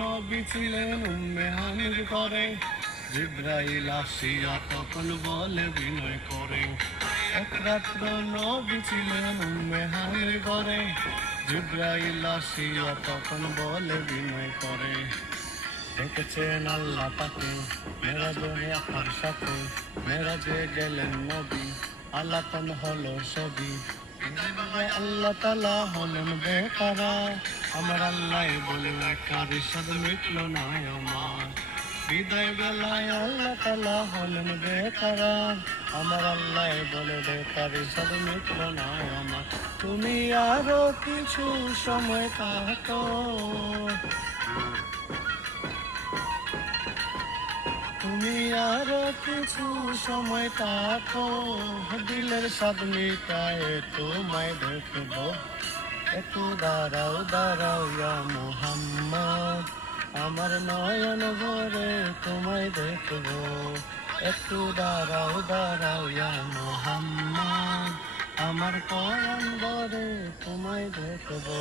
নবী ছিলেন উম্মে হানির ঘরে, জিব্রাইল আসিয়া তখন বলে বিনয় করে। এক রাত্র নবী ছিলেন উম্মে হানির ঘরে, জিব্রাইল আসিয়া তখন বলে বিনয় করে। দেখেছেন আল্লাহ তাকে মেরাজে আকার সাথে, মেরাজে গেলেন নবী, আলাপন হলো সবই। আল্লাহ তাআলা হলেন বেকারা, আমার আল্লাহ বলে কার সাদ মিটল না আমার। বিদায় বেলায় আল্লাহ তাআলা হলেন বেকারা, আমার আল্লাহ বলে বেকার সাদ মিটল না আমার। তুমি আরো কিছু সময় থাকো, তুমি আরো কিছু সময় থাকো, দিলের স্বাদ মিটায় তোমায় দেখবো। একটু দাঁড়াও দাঁড়াও ইয়া মুহাম্মদ, আমার নয়ন ভরে তোমায় দেখবো। একটু দাঁড়াও দাঁড়াও ইয়া মুহাম্মদ, আমার পরাণ ভরে তোমায় দেখবো।